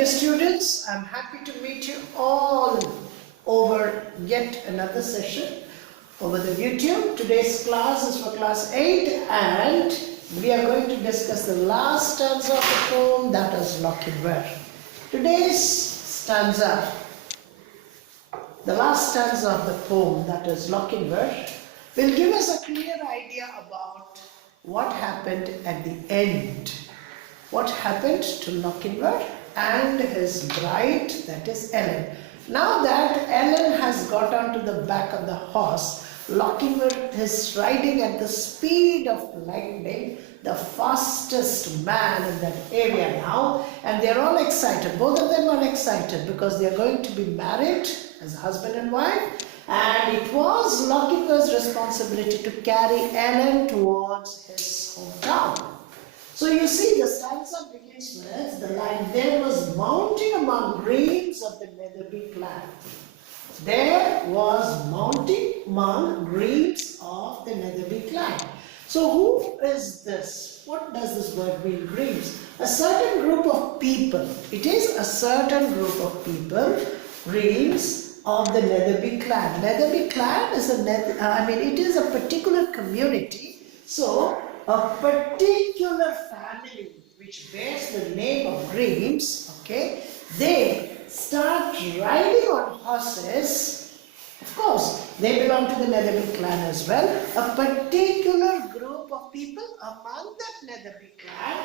dear students, I'm happy to meet you all over yet another session over the YouTube. Today's class is for class 8 and we are going to discuss the last stanza of the poem, that is lochinvar. Today's stanza, the last stanza of the poem, that is lochinvar, will give us a clear idea about what happened at the end. What happened to Lochinvar and his bride, that is Ellen. Now that Ellen has got onto the back of the horse, Lochinvar is riding at the speed of lightning, the fastest man in that area now, and they're all excited. Both of them are excited because they are going to be married as husband and wife, and it was Lochinvar's responsibility to carry Ellen towards his hometown. So you see, the stanza begins with the line, there was mounting among greens of the Netherby clan. There was mounting among greens of the Netherby clan. So who is this? What does this word mean, greens? A certain group of people. It is a certain group of people, greens of the Netherby clan. Netherby clan is it is a particular community. So a particular family which bears the name of Greens, okay, they start riding on horses. Of course, they belong to the Netherby clan as well. A particular group of people among that Netherby clan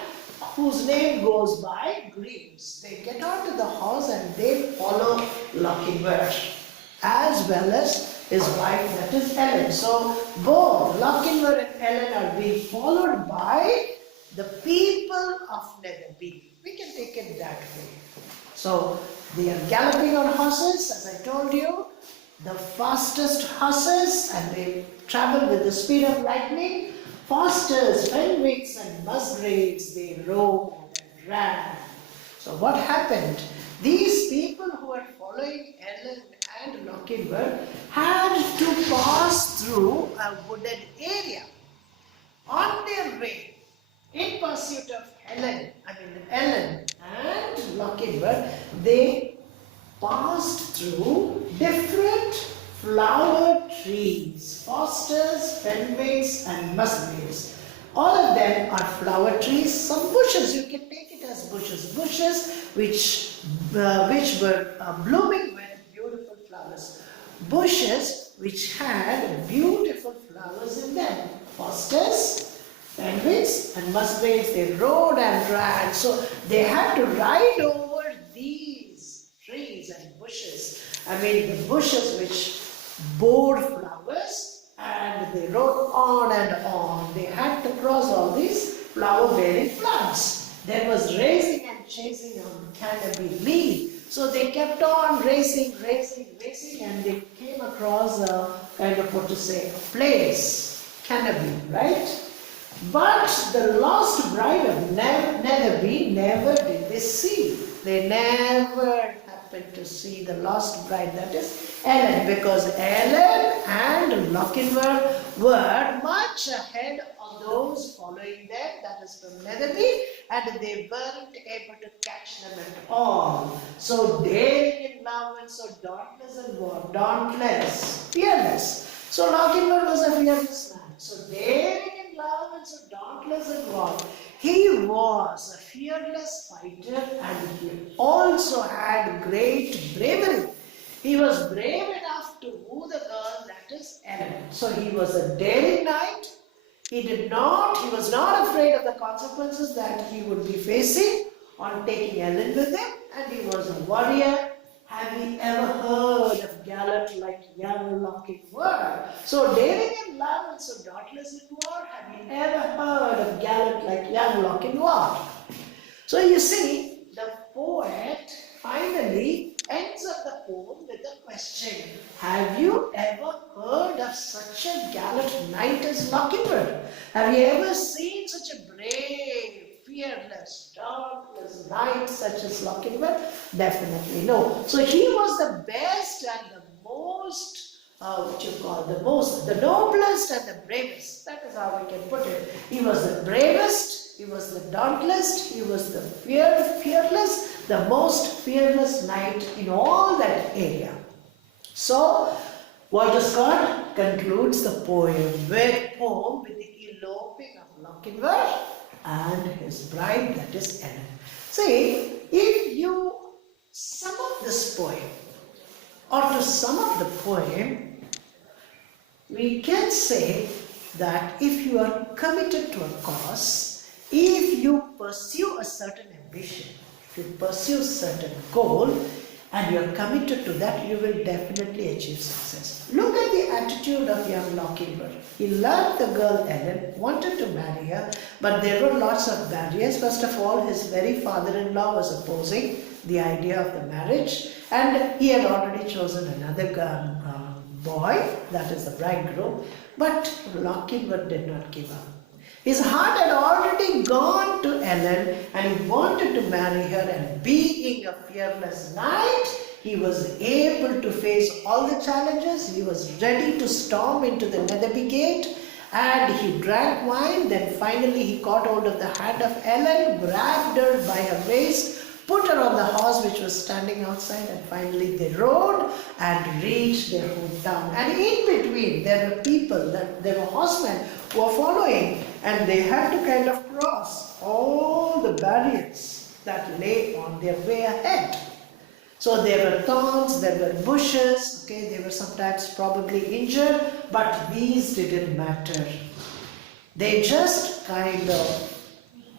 whose name goes by Greens. They get onto the horse and they follow Lochinvar as well as his wife, that is Ellen. So both Lochinvar and Ellen are being followed by the people of Netherby. We can take it that way. So they are galloping on horses, as I told you, the fastest horses, and they travel with the speed of lightning. Fosters, Fenwicks and Musgraves, they rode and ran. So what happened? These people who are following Ellen and Lochinvar had to pass through a wooded area. On their way, in pursuit of Ellen and Lochinvar, they passed through different flower trees, Fosters, Fenwicks and Musgraves. All of them are flower trees, some bushes, you can take it as bushes, which were blooming with beautiful flowers. Bushes which had beautiful flowers in them. Fosters, Fenwicks and Musgraves, they rode and ran. So they had to ride over these trees and bushes. The bushes which bore flowers, and they rode on and on. They had to cross all these flower-bearing plants. There was racing and chasing on Canopy Lee. So they kept on racing, and they came across a place, Canopy, right? But the lost bride of Netherby never did they see. They never happened to see the lost bride, that is Ellen, because Ellen and Lochinvar were much ahead of those following them, that is from Netherby, and they weren't able to catch them at all. So daring in love and so dauntless in war, dauntless, fearless. So Lochinvar was a fearless man. So daring in love and so dauntless in war. He was a fearless fighter and he also had great bravery. He was brave enough to woo the girl, that is Ellen. So he was a daring knight. He was not afraid of the consequences that he would be facing on taking Ellen with him, and he was a warrior. Have you ever heard of gallant like young Lochinvar? So daring in love and so dauntless in war, have you ever heard of gallant like young Lochinvar? So you see, the poet finally ends up the poem with a question. Have you ever heard of such a gallant knight as Lochinvar? Have you ever seen such a brave, fearless, dauntless knight such as Lochinvar? Definitely no. So he was the best and the most, the noblest and the bravest. That is how we can put it. He was the bravest, he was the dauntless, he was the fearless, the most fearless knight in all that area. So, Walter Scott concludes the poem with the eloping of Lochinvar and his bride, that is Ellen. See, if you sum up this poem, or to sum up the poem, we can say that if you are committed to a cause, if you pursue a certain ambition, if you pursue a certain goal, and you are committed to that, you will definitely achieve success. Look at the attitude of young Lochinvar. He loved the girl Ellen, wanted to marry her, but there were lots of barriers. First of all, his very father-in-law was opposing the idea of the marriage, and he had already chosen another boy, that is the bridegroom, but Lochinvar did not give up. His heart had already gone to Ellen and he wanted to marry her, and being a fearless knight, he was able to face all the challenges. He was ready to storm into the Netherby gate, and he drank wine. Then finally he caught hold of the hand of Ellen, grabbed her by her waist, put her on the horse which was standing outside, and finally they rode and reached their hometown. And in between there were people, there were horsemen who were following, and they had to kind of cross all the barriers that lay on their way ahead. So there were thorns, there were bushes, okay, they were sometimes probably injured, but these didn't matter. They just kind of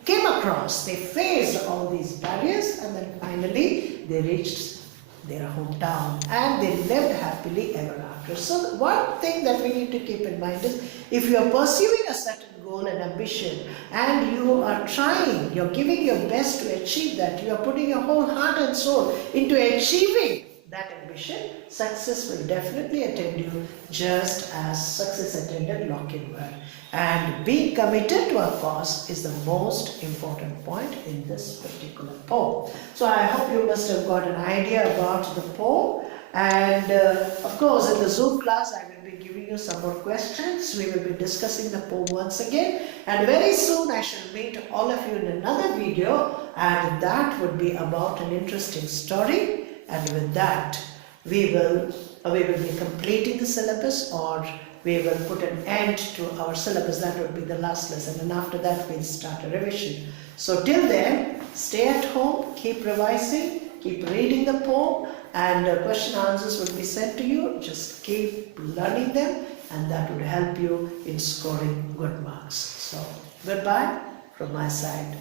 came across, they faced all these barriers, and then finally they reached their hometown and they lived happily ever after. So one thing that we need to keep in mind is, if you are pursuing a certain goal and ambition and you are trying, you're giving your best to achieve that, you are putting your whole heart and soul into achieving that ambition, success will definitely attend you, just as success attended Lochinvar. And being committed to a cause is the most important point in this particular poem. So I hope you must have got an idea about the poem. And of course, in the Zoom class, I will be giving you some more questions. We will be discussing the poem once again. And very soon, I shall meet all of you in another video. And that would be about an interesting story. And with that, we will be completing the syllabus, or we will put an end to our syllabus. That would be the last lesson, and after that we'll start a revision. So till then, stay at home, keep revising, keep reading the poem, and question answers will be sent to you. Just keep learning them, and that would help you in scoring good marks. So goodbye from my side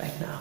right now.